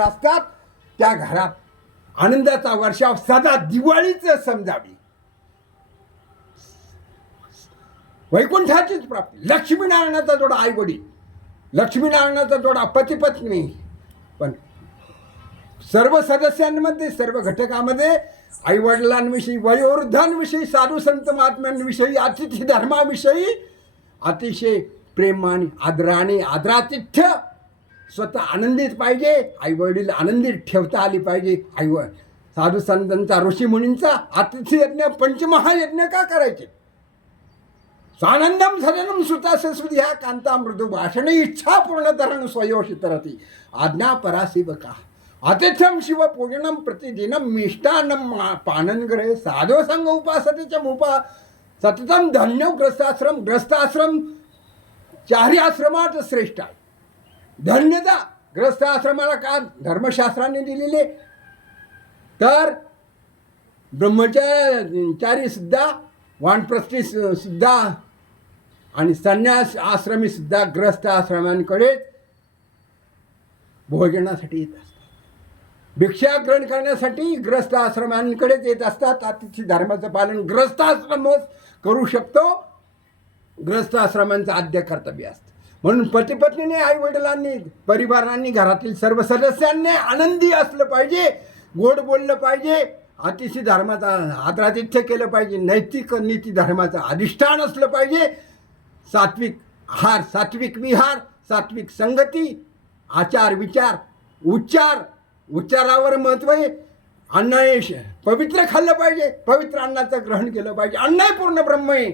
असतात त्या घरात आनंदाचा वर्षाव सदा दिवाळीच समजावी. वैकुंठाचीच प्राप्ती. लक्ष्मीनारायणाचा जोडा आई वडील लक्ष्मीनारायणाचा जोडा पती पत्नी पण सर्व सदस्यांमध्ये सर्व घटकामध्ये आई वडिलांविषयी वयोवृद्धांविषयी साधू संत महात्म्यांविषयी अतिथी धर्माविषयी अतिशय प्रेमाने आदराने आदरातिथ्य स्वतः आनंदीत पाहिजे आई वडील ठेवता आली पाहिजे. आई व साधू संतांचा ऋषीमुनींचा अतिथी यज्ञ पंचमहायज्ञ का करायचे? स्वानंदम सदनम सुता संस्कृती ह्या कांता मृदू भाषण इच्छा पूर्णतरण स्वयोषित आज्ञा पराशिव का अतिथ्यम शिव पूजनम प्रतिदिनम मिष्टान्नम पाननग्रहे साधो संघ उपासतेच्या उपा सततम धन्य ग्रस्ताश्रम ग्रस्ताश्रम चारी आश्रमात श्रेष्ठ आहे धन्यता. ग्रस्त आश्रमाला का धर्मशास्त्राने दिलेले. तर ब्रह्मचारी सुद्धा वानप्रस्थी सुद्धा आणि संन्यास आश्रमी सुद्धा ग्रस्त आश्रमांकडे भोजनासाठी येत असतात. भिक्षा ग्रहण करण्यासाठी ग्रस्त आश्रमांकडेच येत असतात. अतिथी धर्माचं पालन ग्रस्त आश्रमच करू शकतो. ग्रस्त आश्रमांचं आद्य कर्तव्य असतं. म्हणून पती पत्नीने आई वडिलांनी परिवारांनी घरातील सर्व सदस्यांनी आनंदी असलं पाहिजे गोड बोललं पाहिजे अतिशय धर्माचा आदरातिथ्य केलं पाहिजे नैतिक नीती धर्माचं अधिष्ठान असलं पाहिजे. सात्विक हार सात्विक विहार सात्विक संगती आचार विचार उच्चार उच्चारावर महत्त्व आहे. अन्न पवित्र खाल्लं पाहिजे पवित्र अन्नाचं ग्रहण केलं पाहिजे. अन्न पूर्ण ब्रह्म आहे.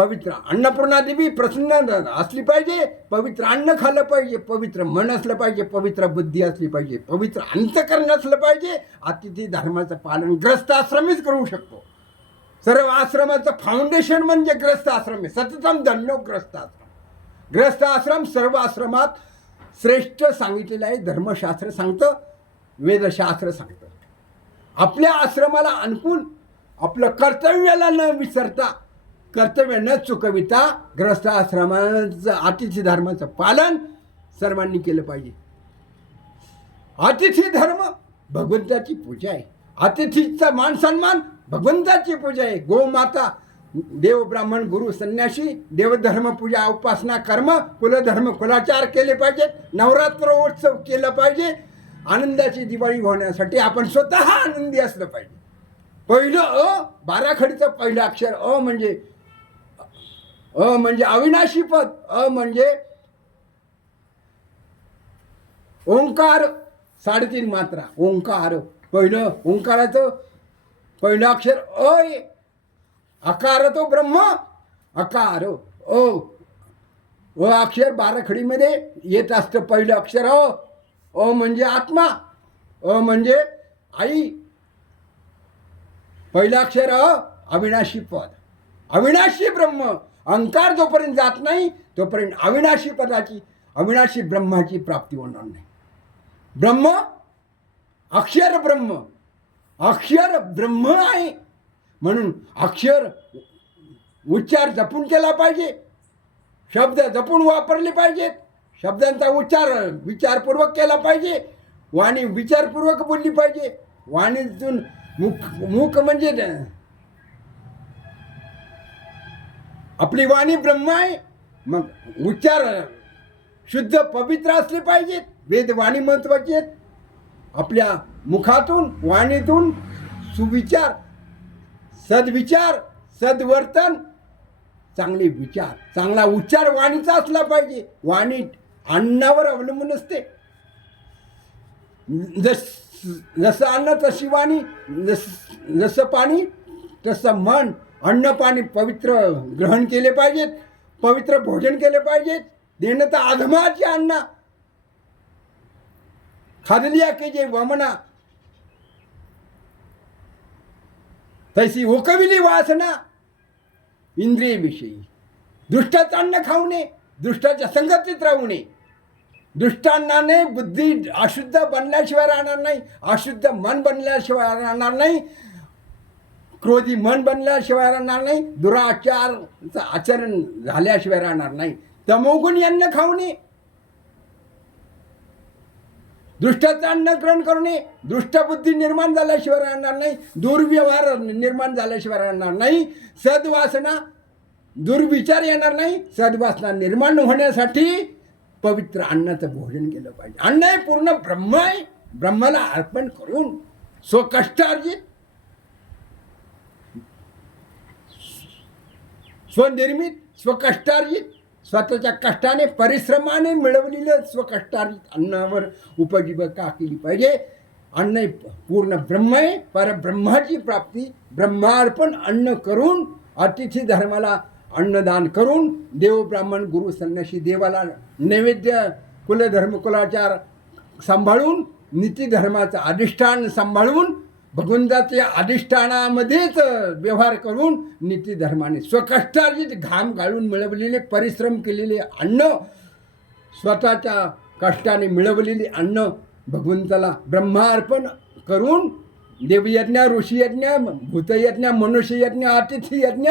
पवित्र अन्नपूर्णा देवी प्रसन्न असली पाहिजे पवित्र अन्न खाल्लं पाहिजे पवित्र मन असलं पाहिजे पवित्र बुद्धी असली पाहिजे पवित्र अंतकरण असलं पाहिजे अतिथी धर्माचं पालन ग्रस्त आश्रमीच करू शकतो. सर्व आश्रमाचं फाउंडेशन म्हणजे ग्रस्त आश्रम आहे. सततम धन्यो ग्रस्त आश्रम. ग्रस्त आश्रम सर्व आश्रमात श्रेष्ठ सांगितलेलं आहे धर्मशास्त्र सांगतं वेदशास्त्र सांगतं. आपल्या आश्रमाला अनुकूल आपलं कर्तव्याला न विसरता कर्तव्य न चुकविता ग्रस्त आश्रमाचं अतिथी धर्माचं पालन सर्वांनी केलं पाहिजे. अतिथी धर्म भगवंताची पूजा आहे. अतिथीचा मान सन्मान भगवंताची पूजा आहे. गोमाता देव ब्राह्मण गुरु संन्यासी देवधर्म पूजा उपासना कर्म कुलधर्म कुलाचार केले पाहिजेत. नवरात्र उत्सव केला पाहिजे. आनंदाची दिवाळी होण्यासाठी आपण स्वतः आनंदी असलं पाहिजे. पहिलं अ बाराखडीचं पहिलं अक्षर अ म्हणजे अ म्हणजे अविनाशी पद अ म्हणजे ओंकार साडेतीन मात्रा ओंकार. पहिलं ओंकाराचं पहिलं अक्षर अ अकार तो ब्रह्म अकार अ. अ अक्षर बाराखडीमध्ये येत असतं पहिलं अक्षर अ. अ म्हणजे आत्मा अ म्हणजे आई. पहिलं अक्षर अ अविनाशी पद. अविनाशी ब्रह्म अंकार जोपर्यंत जात नाही तोपर्यंत अविनाशी पदाची अविनाशी ब्रह्माची प्राप्ती होणार नाही. ब्रह्म अक्षर ब्रह्म अक्षर ब्रह्म आहे. म्हणून अक्षर उच्चार जपून केला पाहिजे. शब्द जपून वापरले पाहिजेत. शब्दांचा उच्चार विचारपूर्वक केला पाहिजे. वाणी विचारपूर्वक बोलली पाहिजे. वाणीतून मुख मुख म्हणजे आपली वाणी ब्रह्म आहे. मग उच्चार शुद्ध पवित्र असले पाहिजेत. वेद वाणी महत्वाची आहेत. आपल्या मुखातून वाणीतून सुविचार सद्विचार सद्वर्तन चांगले विचार चांगला उच्चार वाणीचा असला पाहिजे. वाणी अन्नावर अवलंबून असते जस जसं अन्न तशी वाणी जस जसं पाणी तसं मन अन्न पाणी पवित्र ग्रहण केले पाहिजेत पवित्र भोजन केले पाहिजेत देणं तर अधमाचे अन्न. खादलिया के जे वमना. तैसी ओकविली वासना. इंद्रियविषयी. दुष्टाचं अन्न खाऊ नये दुष्टाच्या संगतीत राहू नये. दुष्टांनाने बुद्धी अशुद्ध बनल्याशिवाय राहणार नाही अशुद्ध मन बनल्याशिवाय राहणार नाही क्रोधी मन बनल्याशिवाय राहणार नाही दुराचारचं आचरण झाल्याशिवाय राहणार नाही. तमोगुण अन्न खाऊ नये. दृष्टाचं अन्न ग्रहण करू नये. दृष्टबुद्धी निर्माण झाल्याशिवाय राहणार नाही. दुर्व्यवहार निर्माण झाल्याशिवाय राहणार नाही. सद्वासना दुर्विचार येणार नाही. सद्वासना निर्माण होण्यासाठी पवित्र अन्नाचं भोजन केलं पाहिजे. अन्न हे पूर्ण ब्रह्म आहे ब्रह्माला अर्पण करून स्वकष्टार्जित स्वनिर्मित स्वकष्टार्जित स्वतःच्या कष्टाने परिश्रमाने मिळवलेलं स्वकष्टार्जित अन्नावर उपजीविका केली पाहिजे? अन्न हे पूर्ण ब्रह्म आहे परब्रह्माची प्राप्ती ब्रह्मार्पण अन्न करून अतिथी धर्माला अन्नदान करून देव ब्राह्मण गुरु संन्याशी देवाला नैवेद्य कुलधर्म कुलाचार सांभाळून नीतिधर्माचं अधिष्ठान सांभाळून भगवंताच्या अधिष्ठानामध्येच व्यवहार करून नीतीधर्माने स्वकष्टार्जित घाम गाळून मिळवलेले परिश्रम केलेले अन्न स्वतःच्या कष्टाने मिळवलेले अन्न भगवंताला ब्रह्मार्पण करून देवयज्ञ ऋषीयज्ञ भूतयज्ञ मनुष्ययज्ञ अतिथीयज्ञ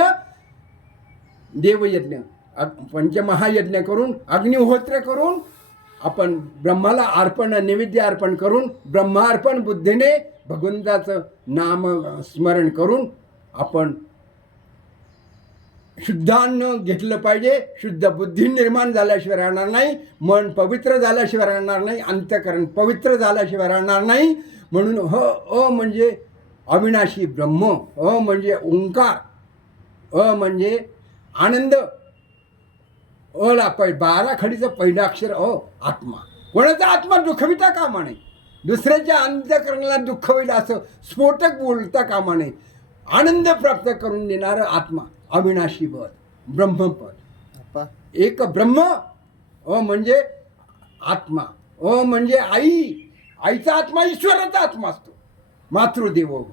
देवयज्ञ पंचमहायज्ञ करून अग्निहोत्र करून आपण ब्रह्माला अर्पण नैवेद्य अर्पण करून ब्रह्मार्पण बुद्धीने भगवंताचं नाम स्मरण करून आपण शुद्धान्न घेतलं पाहिजे शुद्ध बुद्धी निर्माण झाल्याशिवाय राहणार नाही मन पवित्र झाल्याशिवाय राहणार नाही अंत्यकरण पवित्र झाल्याशिवाय राहणार नाही. म्हणून ह अ म्हणजे अविनाशी ब्रह्म अ म्हणजे ओंकार अ म्हणजे आनंद अला पै बारा खडीचं पहिलं अक्षर अ आत्मा. कोणाचा आत्मा दुखविता कामा म्हणे दुसऱ्याच्या अंतकरणाला दुःख होईल असं स्फोटक बोलता कामा नये. आनंद प्राप्त करून देणारं आत्मा अविनाशी पद ब्रह्मपद. एक ब्रह्म अ म्हणजे आत्मा अ म्हणजे आई. आईचा आत्मा ईश्वराचा आत्मा असतो. मातृदेवो.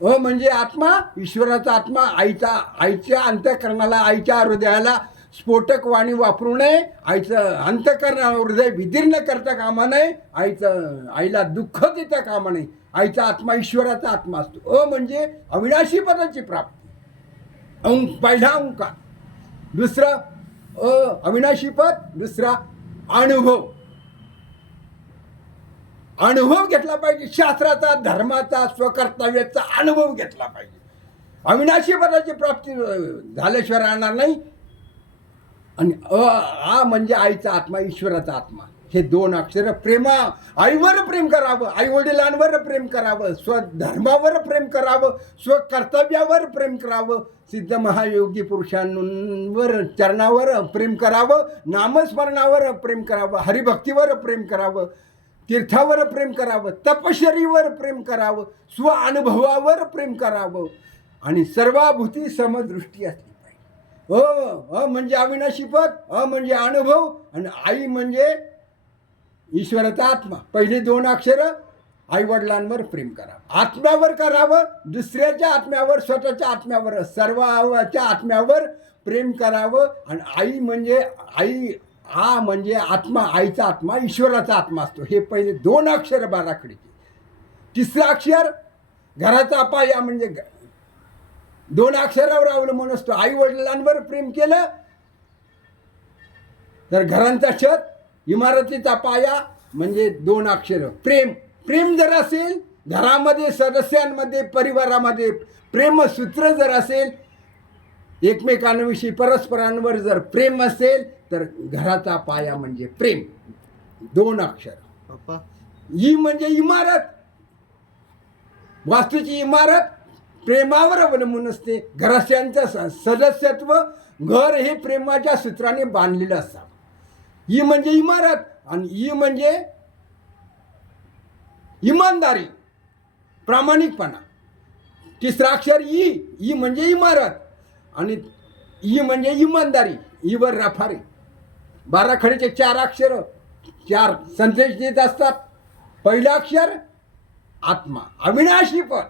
अ म्हणजे आत्मा ईश्वराचा आत्मा आईचा आईच्या अंतकरणाला आईच्या हृदयाला स्फोटक वाणी वापरू नये आईचं अंतकरण हृदय विदीर्ण करता कामा नये आईचं आईला दुःख देता कामा नये. आईचा आत्मा ईश्वराचा आत्मा असतो. अ म्हणजे अविनाशी पदाची प्राप्ती. अंक पहिला अंकार दुसरा अ अविनाशी पद दुसरा अनुभव. अनुभव घेतला पाहिजे. शास्त्राचा धर्माचा स्वकर्तव्याचा अनुभव घेतला पाहिजे. अविनाशी पदाची प्राप्ती झाल्याशिवाय राहणार नाही. आणि अ आ म्हणजे आईचा आत्मा ईश्वराचा आत्मा. हे दोन अक्षर प्रेमा आईवर प्रेम करावं आई वडिलांवर प्रेम करावं स्वधर्मावर प्रेम करावं स्वकर्तव्यावर प्रेम करावं सिद्ध महायोगी पुरुषांवर चरणावर प्रेम करावं नामस्मरणावर प्रेम करावं हरिभक्तीवर प्रेम करावं तीर्थावर प्रेम करावं तपश्चरीवर प्रेम करावं स्व अनुभवावर प्रेम करावं. आणि सर्वाभूती समदृष्टी असली अ अ म्हणजे अविनाशी पद अ म्हणजे अनुभव आणि आई म्हणजे ईश्वराचा आत्मा. पहिले दोन अक्षरं आई वडिलांवर प्रेम करावं आत्म्यावर करावं दुसऱ्याच्या आत्म्यावर स्वतःच्या आत्म्यावर सर्वाच्या आत्म्यावर प्रेम करावं आणि आई म्हणजे आई आ म्हणजे आत्मा आईचा आत्मा ईश्वराचा आत्मा असतो. हे पहिले दोन अक्षर बाराखडीचे. तिसरं अक्षर घराचा पाया म्हणजे ग- दोन अक्षरावर अवलंबून असतो. आई वडिलांवर प्रेम केलं तर घरांचा छत इमारतीचा पाया म्हणजे दोन अक्षर. प्रेम. प्रेम जर असेल घरामध्ये सदस्यांमध्ये परिवारामध्ये प्रेमसूत्र जर असेल एकमेकांविषयी परस्परांवर जर प्रेम असेल तर घराचा पाया म्हणजे प्रेम. दोन अक्षर. ही म्हणजे इमारत. वास्तूची इमारत प्रेमावर अवलंबून असते. घरच्यांचं स- सदस्यत्व घर हे प्रेमाच्या सूत्राने बांधलेलं असावं. ही म्हणजे इमारत आणि ही म्हणजे इमानदारी प्रामाणिकपणा. तिसरा अक्षर ई ई म्हणजे इमारत आणि ई म्हणजे इमानदारी ईवर रफारी. बारा खडीचे चार अक्षर चार संदेश देत असतात. पहिलं अक्षर आत्मा अविनाशी पण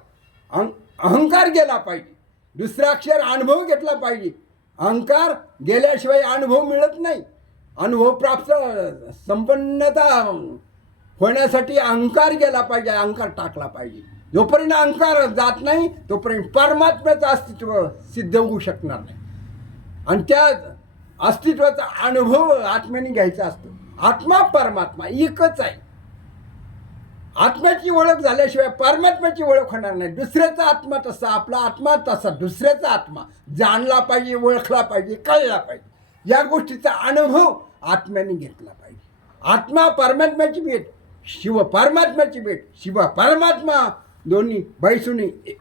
आणि अहंकार गेला पाहिजे. दुसरं अक्षर अनुभव घेतला पाहिजे. अहंकार गेल्याशिवाय अनुभव मिळत नाही. अनुभव प्राप्त संपन्नता होण्यासाठी अहंकार गेला पाहिजे अहंकार टाकला पाहिजे. जोपर्यंत अहंकार जात नाही तोपर्यंत परमात्म्याचं अस्तित्व सिद्ध होऊ शकणार नाही. आणि त्या अस्तित्वाचा अनुभव आत्म्याने घ्यायचा असतो. आत्मा परमात्मा एकच आहे. आत्म्याची ओळख झाल्याशिवाय परमात्म्याची ओळख होणार नाही. दुसऱ्याचा आत्मा तसा आपला आत्मा तसा दुसऱ्याचा आत्मा जाणला पाहिजे ओळखला पाहिजे कळला पाहिजे. या गोष्टीचा अनुभव आत्म्याने घेतला पाहिजे. आत्मा परमात्म्याची भेट शिव परमात्म्याची भेट शिव परमात्मा दोन्ही बैसुनी ए-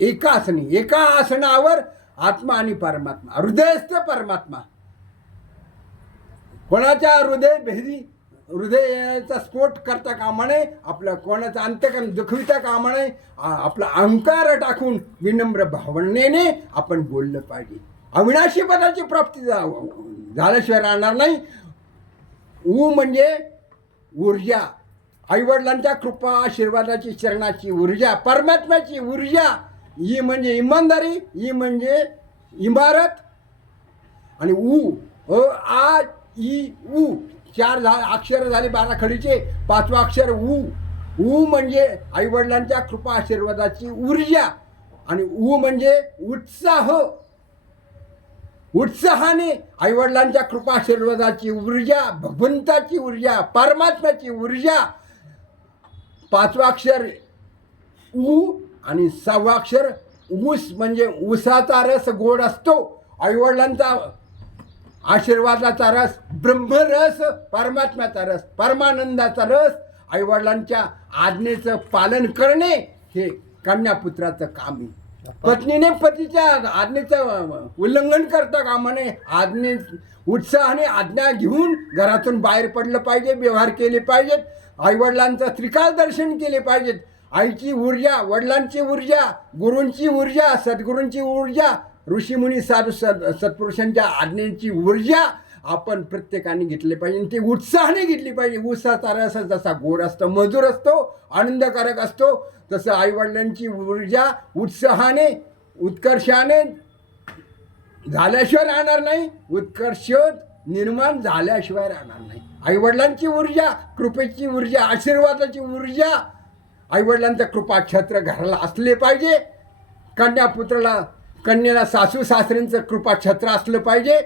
एका आसनी एका आसनावर आत्मा आणि परमात्मा. हृदयस्थ परमात्मा. कोणाच्या हृदय भेदी? हृदयाचा स्फोट करता कामा नये आपलं कोणाचा अंतकरण दुखविता कामा नये आपला अहंकार टाकून विनम्र भावनेने आपण बोललं पाहिजे. अविनाशी पदाची प्राप्ती झाल्याशिवाय राहणार नाही. ऊ म्हणजे ऊर्जा. आईवडिलांच्या कृपा आशीर्वादाची शरणाची ऊर्जा परमात्म्याची ऊर्जा. ही म्हणजे इमानदारी ही म्हणजे इमारत. आणि ऊ अ आ ई ऊ. चार झा अक्षर झाले बारा खडीचे पाचवा अक्षर ऊ. ऊ म्हणजे आईवडिलांच्या कृपा आशीर्वादाची ऊर्जा आणि ऊ म्हणजे उत्साह. उत्साहाने आईवडिलांच्या कृपा आशीर्वादाची ऊर्जा भगवंताची ऊर्जा परमात्म्याची ऊर्जा. पाचवा अक्षर ऊ आणि सहावा अक्षर ऊस म्हणजे ऊसाचा रस गोड असतो. आईवडिलांचा आशीर्वादाचा रस ब्रह्मरस परमात्म्याचा रस परमानंदाचा रस आईवडिलांच्या आज्ञेचं पालन करणे हे कन्यापुत्राचं काम आहे. पत्नीने पतीच्या आज्ञेचं उल्लंघन करता कामाने आज्ञे उत्साहाने आज्ञा घेऊन घरातून बाहेर पडलं पाहिजे व्यवहार केले पाहिजेत आईवडिलांचं त्रिकाल दर्शन केले पाहिजेत. आईची ऊर्जा वडिलांची ऊर्जा गुरूंची ऊर्जा सद्गुरूंची ऊर्जा ऋषीमुनी साधू सद सत्पुरुषांच्या आज्ञेची ऊर्जा आपण प्रत्येकाने घेतले पाहिजे. आणि ते उत्साहाने घेतली पाहिजे. उत्साहाचा रस जसा गोड असतो मजूर असतो आनंदकारक असतो तसं आईवडिलांची ऊर्जा उत्साहाने उत्कर्षाने झाल्याशिवाय राहणार नाही. उत्कर्ष निर्माण झाल्याशिवाय राहणार नाही. आईवडिलांची ऊर्जा कृपेची ऊर्जा आशीर्वादाची ऊर्जा आईवडिलांचं कृपाक्षेत्र घराला असले पाहिजे. कन्यापुत्राला कन्याला सासू सासऱ्यांचं कृपाक्षेत्र असलं पाहिजे.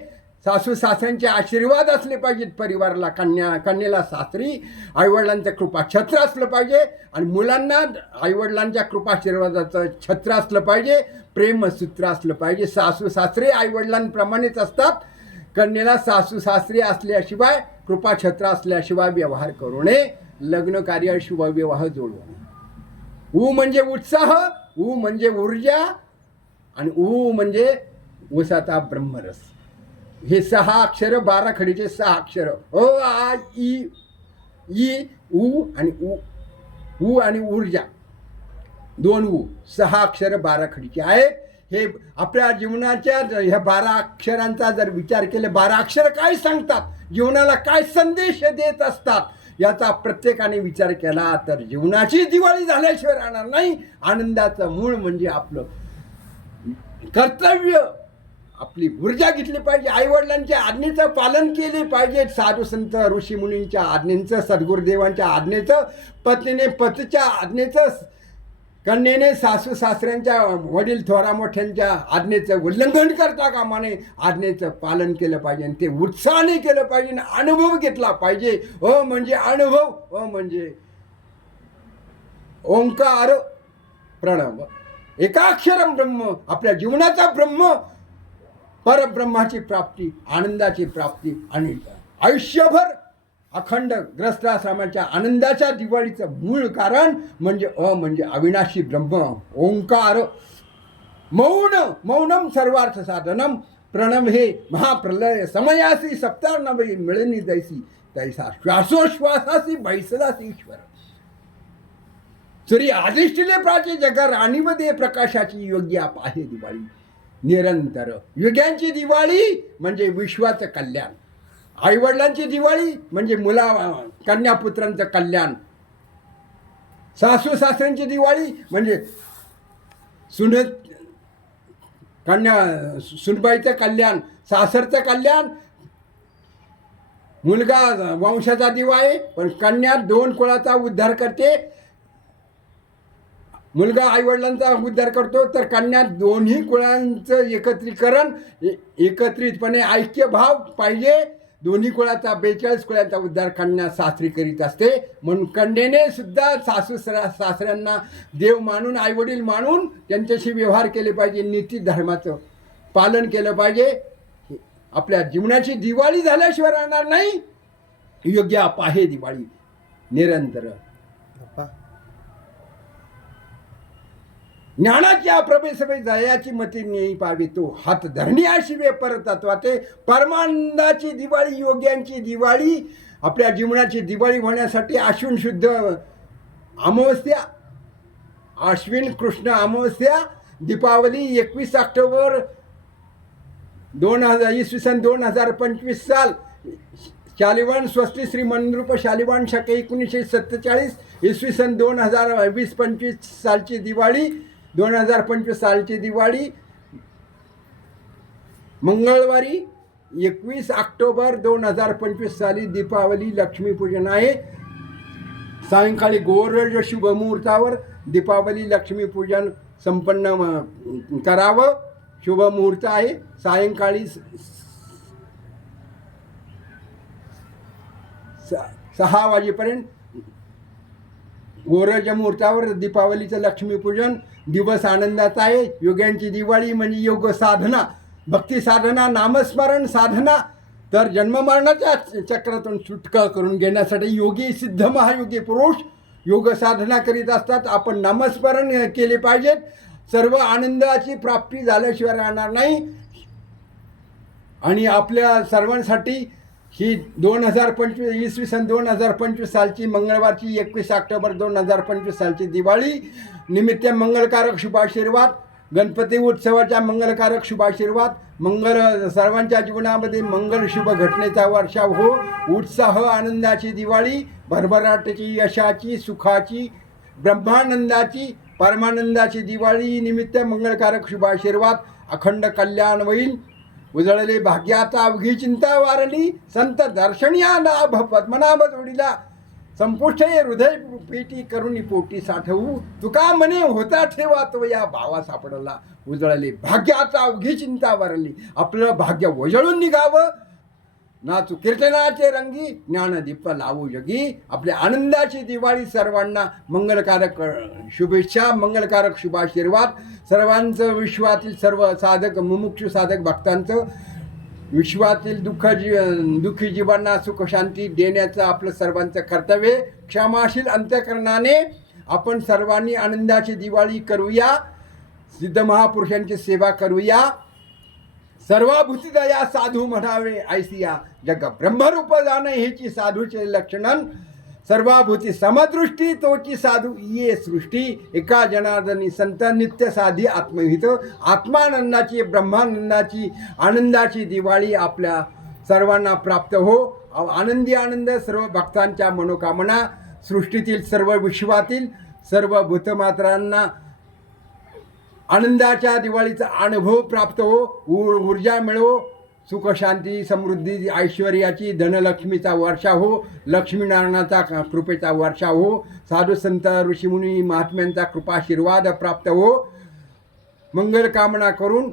सासू सासऱ्यांचे आशीर्वाद असले पाहिजेत परिवाराला कन्या कन्येला सासरी आईवडिलांचं कृपा छत्र असलं पाहिजे आणि मुलांना आईवडिलांच्या कृपाशीर्वादाचं छत्र असलं पाहिजे प्रेमसूत्र असलं पाहिजे. सासू सासरे आईवडिलांप्रमाणेच असतात. कन्येला सासू सासरे असल्याशिवाय कृपाछत्र असल्याशिवाय व्यवहार करू नये. लग्न कार्य शुभविवाह जोडू नये. ऊ म्हणजे उत्साह ऊ म्हणजे ऊर्जा आणि ऊ म्हणजे उसाचा ब्रह्मरस. हे सहा अक्षर बारा खडीचे सहा अक्षर. अ आ ई ई ऊ आणि ऊ ऊ आणि ऊर्जा. दोन ऊ सहा अक्षर बारा खडीचे आहेत. हे आपल्या जीवनाच्या ह्या बारा अक्षरांचा जर विचार केले बारा अक्षर काय सांगतात? जीवनाला काय संदेश देत असतात? याचा प्रत्येकाने विचार केला तर जीवनाची दिवाळी झाल्याशिवाय राहणार नाही. आनंदाचं मूळ म्हणजे आपलं कर्तव्य. आपली ऊर्जा घेतली पाहिजे आईवडिलांच्या आज्ञेचं पालन केले पाहिजे. साधू संत ऋषी मुनींच्या आज्ञेचं सद्गुरुदेवांच्या आज्ञेचं पत्नीने पतीच्या आज्ञेचं कन्येने सासू सासऱ्यांच्या वडील थोरा मोठ्यांच्या आज्ञेचं उल्लंघन करता कामा नये आज्ञेचं पालन केलं पाहिजे आणि ते उत्साहाने केलं पाहिजे आणि अनुभव घेतला पाहिजे. अ म्हणजे अनुभव अ म्हणजे ओंकार प्रणव. एकाक्षरम ब्रह्म आपल्या जीवनाचा ब्रह्म परब्रह्माची प्राप्ती आनंदाची प्राप्ती आणि आयुष्यभर अखंड ग्रस्ताश्रमाच्या आनंदाच्या दिवाळीचं मूळ कारण म्हणजे अ म्हणजे अविनाशी ब्रह्म ओंकार. मौन मौनम सर्वार्थ साधनम. प्रणव हे महाप्रलय समयासी सप्तार्णवी मिळणी दैसी तैसा श्वासोश्वासासी बैसलासी ईश्वर. तरी आदिष्टीले प्राचे जगा राणीमध्ये प्रकाशाची योग्य आप आहे दिवाळी. निरंतर. युग्यांची दिवाळी म्हणजे विश्वाचं कल्याण. आईवडिलांची दिवाळी म्हणजे मुला कन्यापुत्रांचं कल्याण. सासू सासऱ्यांची दिवाळी म्हणजे सुन कन्या सुनबाईचं कल्याण सासरचं कल्याण. मुलगा वंशाचा दिवा आहे पण कन्या दोन कुळाचा उद्धार करते. मुलगा आईवडिलांचा उद्धार करतो तर कन्या दोन्ही कुळांचं एकत्रीकरण ए- एकत्रितपणे ऐक्यभाव पाहिजे. दोन्ही कुळाचा बेचाळीस कुळाचा उद्धार कन्या सासरी करीत असते. म्हणून कन्येने सुद्धा सासू सासऱ्यांना देव मानून आईवडील मानून त्यांच्याशी व्यवहार केले पाहिजे. नीती धर्माचं पालन केलं पाहिजे. आपल्या जीवनाची दिवाळी झाल्याशिवाय राहणार नाही. योग्य आप आहे दिवाळी निरंतर ज्ञानाच्या प्रभेसभे जयाची मती नेई पावी तू हात धरण्याशिवे परतत्वाते परमानंदाची दिवाळी योग्यांची दिवाळी आपल्या जीवनाची दिवाळी होण्यासाठी आश्विन शुद्ध अमावस्या आश्विन कृष्ण अमावस्या दीपावली एकवीस ऑक्टोबर दोन हजार इसवी सन दोन हजार पंचवीस साल शालिवान स्वस्ती श्री मनरूप शालिवान शके एकोणीसशे सत्तेचाळीस इसवी सन दोन हजार वीस पंचवीस सालची दिवाळी दोन हजार पंचवीस सालची दिवाळी मंगळवारी एकवीस ऑक्टोबर दोन हजार पंचवीस साली दीपावली लक्ष्मीपूजन आहे. सायंकाळी गोरज शुभमुहूर्तावर दीपावली लक्ष्मीपूजन संपन्न करावं. शुभमुहूर्त आहे. सायंकाळी स- स- सहा वाजेपर्यंत गोरज मुहूर्तावर दीपावलीचं लक्ष्मीपूजन दिवस आनंदाचा आहे. योग्यांची दिवाळी म्हणजे योग साधना. भक्ती साधना नामस्मरण साधना. तर जन्ममरणाच्या चक्रातून सुटका करून घेण्यासाठी योगी सिद्ध महायोगी पुरुष योग साधना करीत असतात. आपण नामस्मरण केले पाहिजेत. सर्व आनंदाची प्राप्ती झाल्याशिवाय राहणार नाही. आणि आपल्या सर्वांसाठी ही दोन हजार पंचवीस इसवी सन दोन हजार पंचवीस सालची मंगळवारची एकवीस ऑक्टोबर दोन हजार पंचवीस सालची दिवाळी निमित्त मंगलकारक शुभाशीर्वाद गणपती उत्सवाच्या मंगलकारक शुभाशीर्वाद मंगल सर्वांच्या जीवनामध्ये मंगल शुभ घटनेचा वर्षाव हो उत्साह आनंदाची दिवाळी भरभराटीची यशाची सुखाची ब्रह्मानंदाची परमानंदाची दिवाळी निमित्त मंगलकारक शुभाशीर्वाद अखंड कल्याण होईल. उजळले भाग्याचा अवघी चिंता वारली संत दर्शनिया नाभ पद्मनाभ जोडीला संपुष्ट हृदय पेटी करून पोटी साठवू. तुका म्हणे होता ठेवा तो या भावा सापडला. उजळले भाग्याचा अवघी चिंता वारली. आपलं भाग्य उजळून निघावं. नाचू कीर्तनाचे रंगी ज्ञानदीप लावू जगी आपल्या आनंदाची दिवाळी सर्वांना मंगलकारक शुभेच्छा मंगलकारक शुभाशीर्वाद. सर्वांचं विश्वातील सर्व साधक मुमुक्षु साधक भक्तांचं विश्वातील दुःख जी दुःखी जीवांना सुखशांती देण्याचं आपलं सर्वांचं कर्तव्य. क्षमाशील अंत्यकरणाने आपण सर्वांनी आनंदाची दिवाळी करूया. सिद्ध महापुरुषांची सेवा करूया. सर्वाभूती दया साधू म्हणावे ऐसिया जग ब्रह्मरूप जाणे हेची साधूचे लक्षणन. सर्वाभूती समदृष्टी तोची साधू ये सृष्टी. एका जनार्दनी संत नित्य साधी आत्महित. आत्मानंदाची ब्रह्मानंदाची आनंदाची दिवाळी आपल्या सर्वांना प्राप्त हो. आनंदी आनंद सर्व भक्तांच्या मनोकामना सृष्टीतील सर्व विश्वातील सर्व भूतमात्रांना आनंदाच्या दिवाळीचा अनुभव प्राप्त हो ऊर्जा मिळो. सुख शांती समृद्धी ऐश्वर्याची धनलक्ष्मीचा वर्षा हो. लक्ष्मीनारायणाचा कृपेचा वर्षा हो. साधू संत ऋषीमुनी महात्म्यांचा कृपाशीर्वाद प्राप्त हो. मंगल कामना करून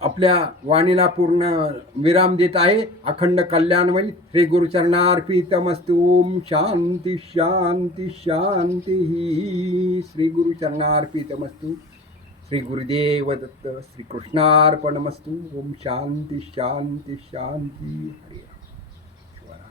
आपल्या वाणीला पूर्ण विराम देत आहे. अखंड कल्याणमयी श्री गुरुचरणार्पितमस्तु ओम शांती शांती शांती. श्री गुरुचरणार्पितमस्तु श्री गुरुदेव दत्त. श्री कृष्णार्पणमस्तु. ओम शांती शांती शांती. हरे.